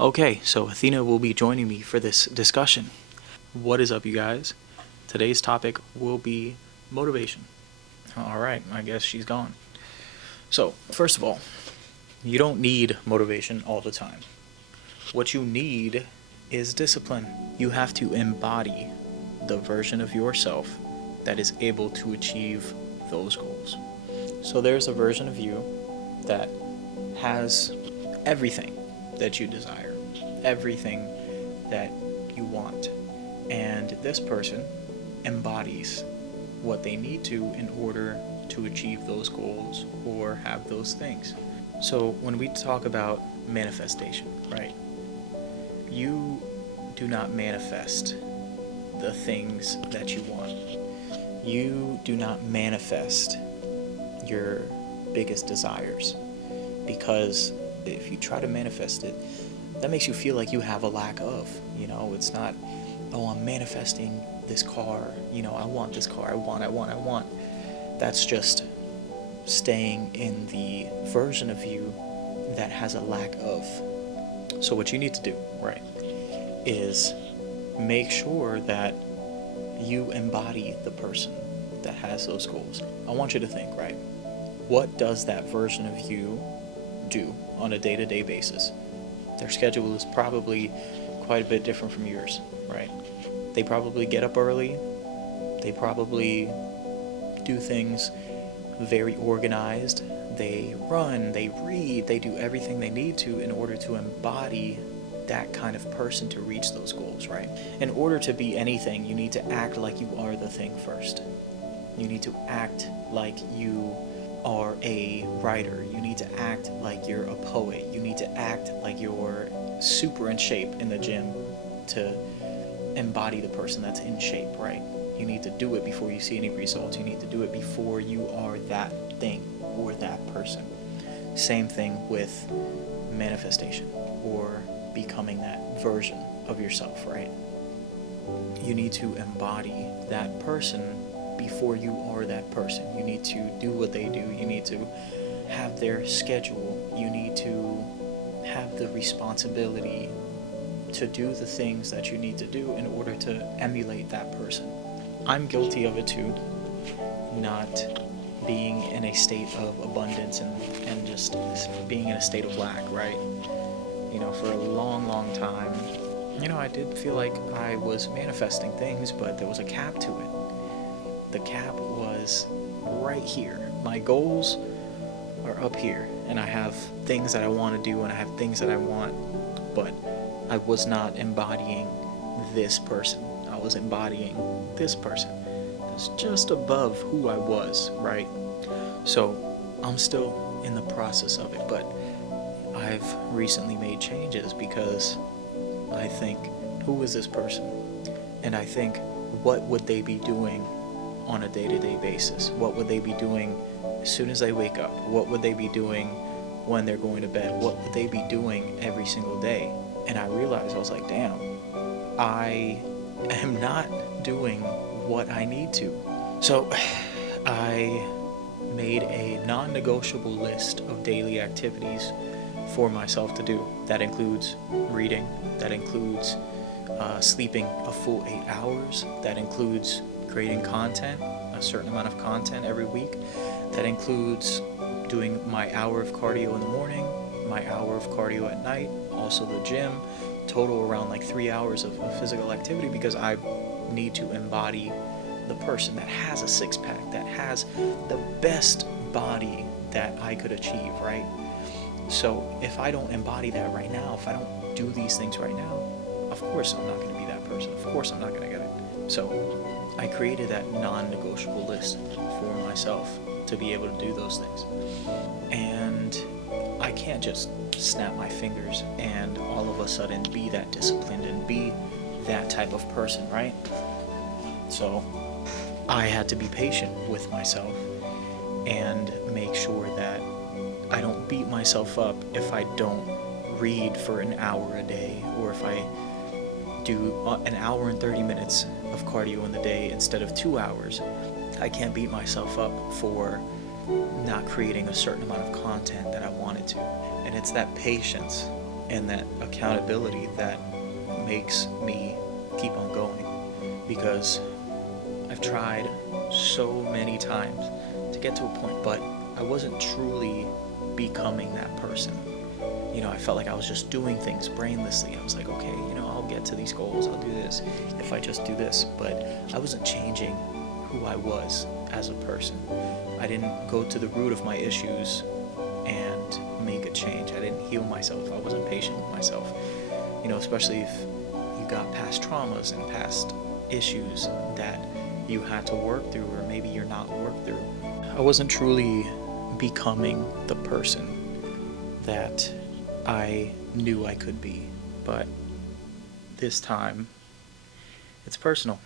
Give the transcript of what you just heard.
Okay, so Athena will be joining me for this discussion. What is up, you guys? Today's topic will be motivation. Alright, I guess she's gone. So, first of all, you don't need motivation all the time. What you need is discipline. You have to embody the version of yourself that is able to achieve those goals. So, there's a version of you that has everything that you desire, everything that you want. And this person embodies what they need to in order to achieve those goals or have those things. So when we talk about manifestation, right? You do not manifest the things that you want. You do not manifest your biggest desires, because if you try to manifest it, that makes you feel like you have a lack of. It's not, oh, I'm manifesting this car. I want this car. I want. That's just staying in the version of you that has a lack of. So what you need to do, right, is make sure that you embody the person that has those goals. I want you to think, right? What does that version of you do on a day-to-day basis? Their schedule is probably quite a bit different from yours, right? They probably get up early. They probably do things very organized. They run, they read, they do everything they need to in order to embody that kind of person to reach those goals, right? In order to be anything, you need to act like you are the thing first. You need to act like you are a writer. You need to act like you're a poet. You need to act like you're super in shape in the gym to embody the person that's in shape, right? You need to do it before you see any results. You need to do it before you are that thing or that person. Same thing with manifestation or becoming that version of yourself, right? You need to embody that person before you are that person. You need to do what they do. You need to have their schedule. You need to have the responsibility to do the things that you need to do in order to emulate that person. I'm guilty of it too, not being in a state of abundance and just being in a state of lack, right? For a long time, I did feel like I was manifesting things, but there was a cap to it. The cap was right here. My goals are up here, and I have things that I want to do, and I have things that I want, but I was not embodying this person. I was embodying this person that's just above who I was, right? So I'm still in the process of it, but I've recently made changes because I think, who is this person? And I think, what would they be doing on a day-to-day basis? What would they be doing as soon as they wake up? What would they be doing when they're going to bed? What would they be doing every single day? And I realized, I was like, damn, I am not doing what I need to. So I made a non-negotiable list of daily activities for myself to do. That includes reading, that includes sleeping a full 8 hours, that includes creating content, a certain amount of content every week, that includes doing my hour of cardio in the morning, my hour of cardio at night, also the gym, total around like 3 hours of physical activity, because I need to embody the person that has a six-pack, that has the best body that I could achieve, right? So if I don't embody that right now, if I don't do these things right now, of course I'm not going to be that person. Of course I'm not going to get it. So I created that non-negotiable list for myself to be able to do those things. And I can't just snap my fingers and all of a sudden be that disciplined and be that type of person, right? So I had to be patient with myself and make sure that I don't beat myself up if I don't read for an hour a day, or if I do an hour and 30 minutes of cardio in the day instead of 2 hours. I can't beat myself up for not creating a certain amount of content that I wanted to. And it's that patience and that accountability that makes me keep on going, because I've tried so many times to get to a point, but I wasn't truly becoming that person. I felt like I was just doing things brainlessly. I was like, okay, I'll get to these goals, I'll do this if I just do this, but I wasn't changing who I was as a person. I didn't go to the root of my issues and make a change. I didn't heal myself. I wasn't patient with myself. Especially if you got past traumas and past issues that you had to work through, or maybe you're not worked through. I wasn't truly becoming the person that I knew I could be. But this time, it's personal.